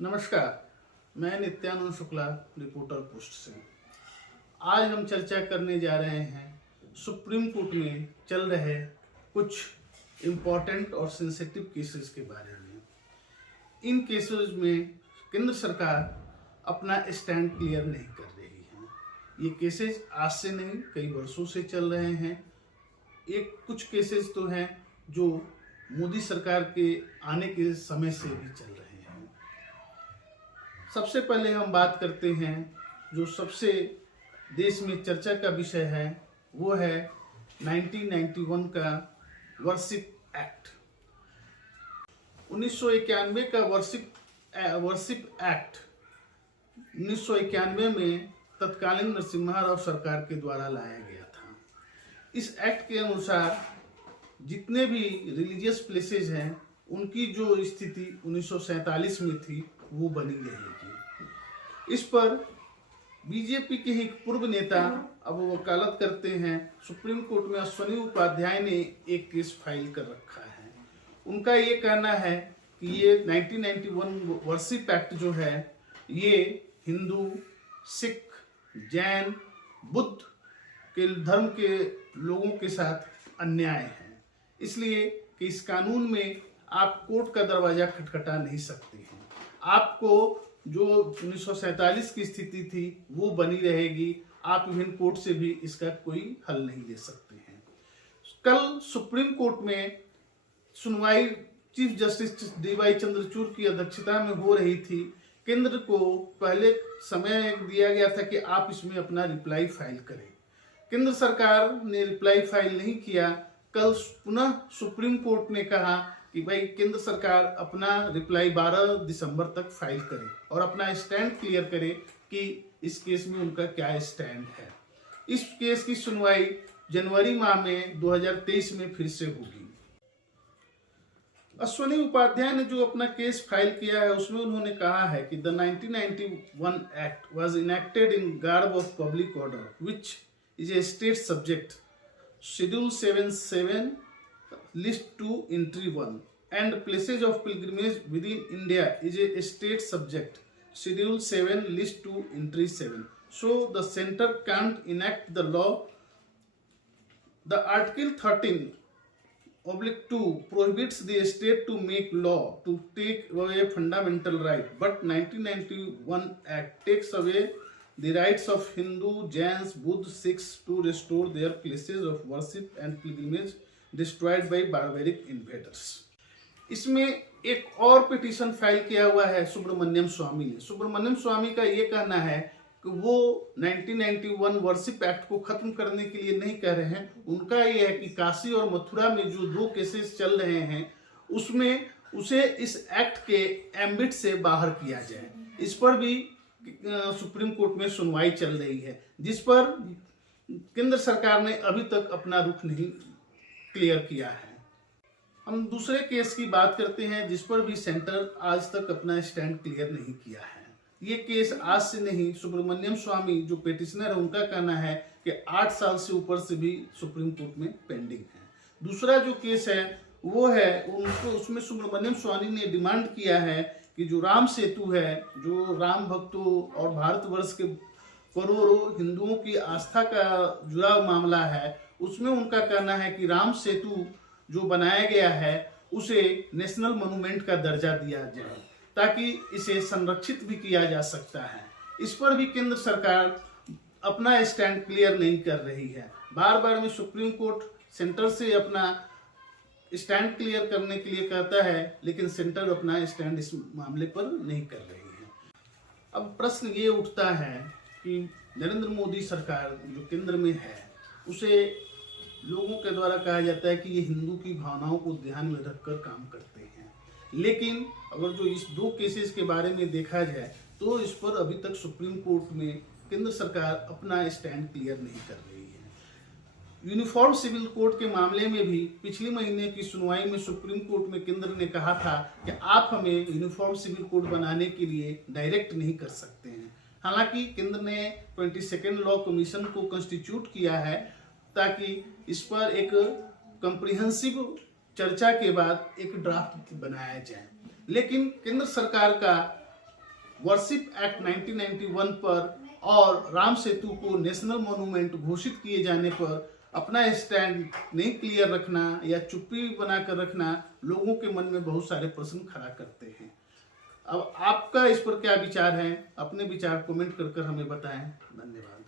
नमस्कार, मैं Nityanand Shukla, reporter post से। आज हम चर्चा करने जा रहे हैं सुप्रीम कोर्ट में चल रहे कुछ इम्पोर्टेंट और सेंसिटिव केसेस के बारे में। इन केसेस में केंद्र सरकार अपना स्टैंड क्लियर नहीं कर रही है। ये केसेस आज से नहीं, कई वर्षों से चल रहे हैं। कुछ केसेस तो हैं जो मोदी सरकार के आने के समय से भी चल रहे हैं। सबसे पहले हम बात करते हैं जो सबसे देश में चर्चा का विषय है, वो है 1991 का वर्शिप एक्ट। 1991 का वर्शिप एक्ट 1991 में तत्कालीन नरसिम्हा राव सरकार के द्वारा लाया गया था। इस एक्ट के अनुसार जितने भी रिलीजियस प्लेसेस हैं उनकी जो स्थिति 1947 में थी वो बनी रहेगी। इस पर बीजेपी के ही पूर्व नेता अब वकालत करते हैं। सुप्रीम कोर्ट में अश्विनी उपाध्याय ने एक केस फाइल कर रखा है। उनका ये कहना है कि ये 1991 वर्शिप एक्ट जो है ये हिंदू, सिख, जैन, बुद्ध के धर्म के लोगों के साथ अन्याय है, इसलिए कि इस कानून में आप कोर्ट का दरवाजा खटखटा नहीं सकते हैं। आपको जो 1947 की स्थिति थी वो बनी रहेगी। आप इवन कोर्ट से भी इसका कोई हल नहीं ले सकते हैं। कल सुप्रीम कोर्ट में सुनवाई चीफ जस्टिस DY चंद्रचूड़ की अध्यक्षता में हो रही थी। केंद्र को पहले समय दिया गया था कि आप इसमें अपना रिप्लाई फाइल करें। केंद्र सरकार ने रिप्लाई फाइल नहीं किया। कल पुनः सुप्रीम कोर्ट ने कहा कि भाई केंद्र सरकार अपना रिप्लाई 12 दिसंबर तक फाइल करे और अपना स्टैंड क्लियर करे कि इस केस में उनका क्या स्टैंड है। इस केस की सुनवाई जनवरी माह में 2023 में फिर से होगी। अश्विनी उपाध्याय ने जो अपना केस फाइल किया है उसमें उन्होंने कहा है कि the 1991 act was enacted in garb of public order which is a state subject schedule 7 List 2 Entry 1 and places of pilgrimage within India is a state subject Schedule 7 List 2 Entry 7. So the center can't enact the law. The Article 13/2 prohibits the state to make law to take away fundamental right, but 1991 Act takes away the rights of Hindu, Jains, Buddha, Sikhs to restore their places of worship and pilgrimage destroyed by barbaric invaders. इसमें एक और petition file किया हुआ है सुब्रमण्यम स्वामी ने। सुब्रमण्यम स्वामी का ये कहना है कि वो 1991 वर्शिप एक्ट को खत्म करने के लिए नहीं कह रहे हैं। उनका ये है कि काशी और मथुरा में जो 2 केसेस चल रहे हैं उसमें उसे इस एक्ट के एम्बिट से बाहर किया जाए। इस पर भी सुप्रीम कोर्ट में सुनवाई चल रही है, जिस पर केंद्र सरकार ने अभी तक अपना रुख नहीं क्लियर किया है। हम दूसरे केस की बात करते हैं जिस पर भी सेंटर आज तक अपना स्टैंड क्लियर नहीं किया है। ये केस आज से नहीं, सुब्रमण्यम स्वामी जो पिटिशनर है उनका कहना है कि 8 साल से ऊपर से भी सुप्रीम कोर्ट में पेंडिंग है। दूसरा जो केस है वो है उनको, उसमें सुब्रमण्यम स्वामी ने डिमांड किया है कि जो राम सेतु है, जो राम भक्तों और भारतवर्ष के करोड़ों हिंदुओं की आस्था का जुड़ा मामला है, उसमें उनका कहना है कि राम सेतु जो बनाया गया है उसे नेशनल मॉन्यूमेंट का दर्जा दिया जाए ताकि इसे संरक्षित भी किया जा सकता है। इस पर भी केंद्र सरकार अपना स्टैंड क्लियर नहीं कर रही है। बार बार में सुप्रीम कोर्ट सेंटर से अपना स्टैंड क्लियर करने के लिए कहता है, लेकिन सेंटर अपना स्टैंड इस मामले पर नहीं कर रही है। अब प्रश्न ये उठता है कि नरेंद्र मोदी सरकार जो केंद्र में है उसे लोगों के द्वारा कहा जाता है कि ये हिंदू की भावनाओं को ध्यान में रखकर काम करते हैं, लेकिन अगर जो इस 2 केसेस के बारे में देखा जाए तो इस पर अभी तक सुप्रीम कोर्ट में केंद्र सरकार अपना स्टैंड क्लियर नहीं कर रही है। यूनिफॉर्म सिविल कोड के मामले में भी पिछले महीने की सुनवाई में सुप्रीम कोर्ट में केंद्र ने कहा था कि आप हमें यूनिफॉर्म सिविल कोड बनाने के लिए डायरेक्ट नहीं कर सकते हैं। हालांकि केंद्र ने 22nd लॉ कमीशन को कंस्टिट्यूट किया है ताकि इस पर एक कॉम्प्रिहेंसिव चर्चा के बाद एक ड्राफ्ट बनाया जाए, लेकिन केंद्र सरकार का वर्शिप एक्ट 1991 पर और राम सेतु को नेशनल मॉन्यूमेंट घोषित किए जाने पर अपना स्टैंड नहीं क्लियर रखना या चुप्पी बनाकर रखना लोगों के मन में बहुत सारे प्रश्न खड़ा करते हैं। अब आपका इस पर क्या विचार है? अपने विचार कमेंट कर हमें बताएं। धन्यवाद।